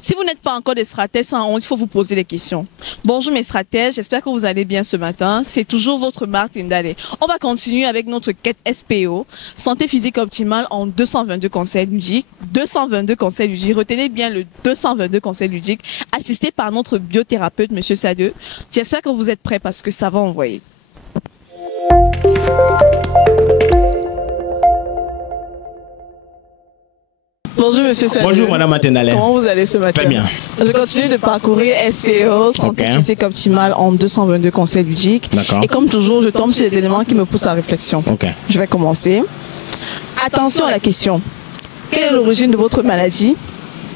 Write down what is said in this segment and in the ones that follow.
Si vous n'êtes pas encore des stratèges 111, il faut vous poser des questions. Bonjour mes stratèges, j'espère que vous allez bien ce matin. C'est toujours votre Marc Tindale. On va continuer avec notre quête SPO, santé physique optimale en 222 conseils ludiques. 222 conseils ludiques, retenez bien le 222 conseils ludiques, assisté par notre biothérapeute, Monsieur Sadeux. J'espère que vous êtes prêts parce que ça va envoyer. Bonjour Monsieur Sadeux. Bonjour Madame Matenale. Comment vous allez ce matin? Très bien. Je continue de parcourir SPO, santé physique optimale en 222 conseils ludiques. D'accord. Et comme toujours, je tombe sur les éléments qui me poussent à la réflexion. Ok. Je vais commencer. Attention à la question. Quelle est l'origine de votre maladie?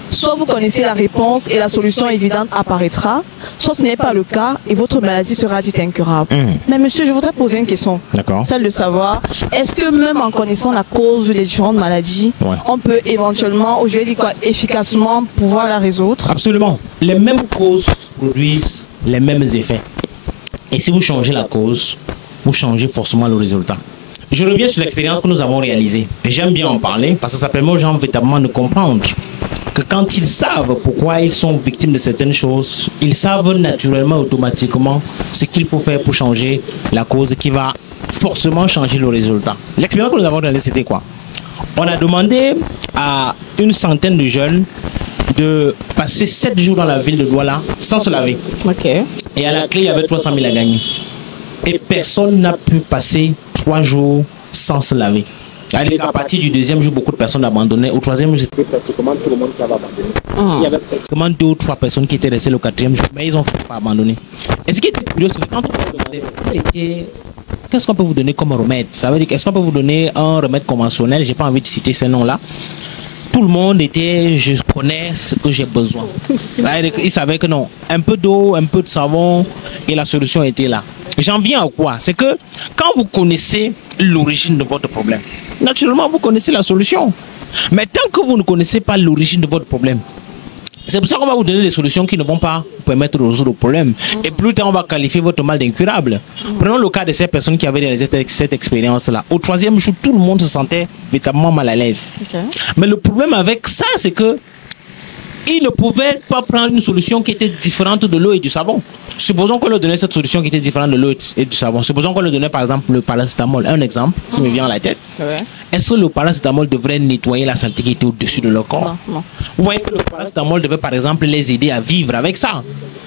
Soit vous connaissez la réponse et la solution évidente apparaîtra, soit ce n'est pas le cas et votre maladie sera dite incurable. Mais monsieur, je voudrais poser une question. D'accord. Celle de savoir, est-ce que même en connaissant la cause des différentes maladies, on peut éventuellement, ou je vais dire quoi, efficacement pouvoir la résoudre? Absolument. Les mêmes causes produisent les mêmes effets. Et si vous changez la cause, vous changez forcément le résultat. Je reviens sur l'expérience que nous avons réalisée. Et j'aime bien en parler parce que ça permet aux gens véritablement de comprendre que quand ils savent pourquoi ils sont victimes de certaines choses, ils savent naturellement, automatiquement, ce qu'il faut faire pour changer la cause qui va forcément changer le résultat. L'expérience que nous avons réalisée, c'était quoi? On a demandé à une centaine de jeunes de passer 7 jours dans la ville de Douala sans se laver. Ok. Et à la clé, il y avait 300 000 à gagner. Et personne n'a pu passer 3 jours sans se laver. À partir du deuxième jour, beaucoup de personnes abandonnaient. Au troisième jour, c'était pratiquement tout le monde qui avait abandonné. Il y avait pratiquement 2 ou 3 personnes qui étaient restées le quatrième jour, mais ils ont pas abandonné. Et ce qui était curieux, c'est que quand on leur demandait qu'est-ce qu'on peut vous donner comme remède, ça veut dire est-ce qu'on peut vous donner un remède conventionnel, j'ai pas envie de citer ces noms-là. Tout le monde était, je connais ce que j'ai besoin. Ils savaient que non, un peu d'eau, un peu de savon et la solution était là. J'en viens à quoi? C'est que quand vous connaissez l'origine de votre problème, naturellement vous connaissez la solution. Mais tant que vous ne connaissez pas l'origine de votre problème, c'est pour ça qu'on va vous donner des solutions qui ne vont pas vous permettre de résoudre le problème. Et plus tard, on va qualifier votre mal d'incurable. Prenons le cas de ces personnes qui avaient réalisé cette expérience-là. Au troisième jour, tout le monde se sentait véritablement mal à l'aise. Mais le problème avec ça, c'est que ils ne pouvaient pas prendre une solution qui était différente de l'eau et du savon. Supposons qu'on leur donnait cette solution qui était différente de l'eau et du savon. Supposons qu'on leur donnait par exemple le paracétamol. Un exemple qui me vient à la tête. Est-ce que le paracétamol devrait nettoyer la saleté qui était au-dessus de leur corps? Non. Vous voyez que le paracétamol devait par exemple les aider à vivre avec ça.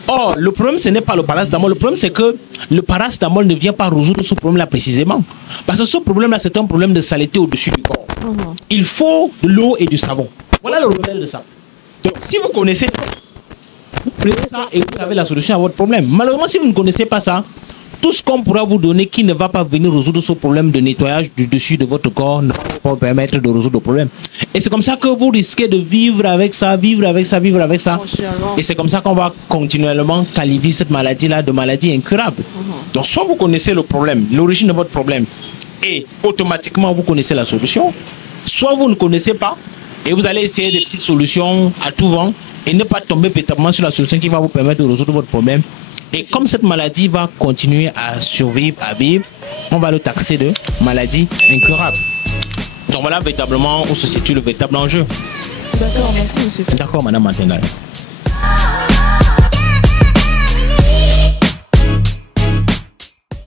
Or, le problème ce n'est pas le paracétamol. Le problème c'est que le paracétamol ne vient pas résoudre ce problème-là précisément. Parce que ce problème-là c'est un problème de saleté au-dessus du corps. Il faut de l'eau et du savon. Voilà le modèle de ça. Donc, si vous connaissez ça, vous prenez ça et vous avez la solution à votre problème. Malheureusement, si vous ne connaissez pas ça, tout ce qu'on pourra vous donner qui ne va pas venir résoudre ce problème de nettoyage du dessus de votre corps ne va pas vous permettre de résoudre le problème. Et c'est comme ça que vous risquez de vivre avec ça, vivre avec ça, vivre avec ça. Et c'est comme ça qu'on va continuellement qualifier cette maladie-là de maladie incurable. Donc, soit vous connaissez le problème, l'origine de votre problème, et automatiquement vous connaissez la solution, soit vous ne connaissez pas, et vous allez essayer des petites solutions à tout vent et ne pas tomber véritablement sur la solution qui va vous permettre de résoudre votre problème. Et comme cette maladie va continuer à survivre, à vivre, on va le taxer de maladie incurable. Donc voilà véritablement où se situe le véritable enjeu. D'accord, merci monsieur. D'accord, Madame Matenale.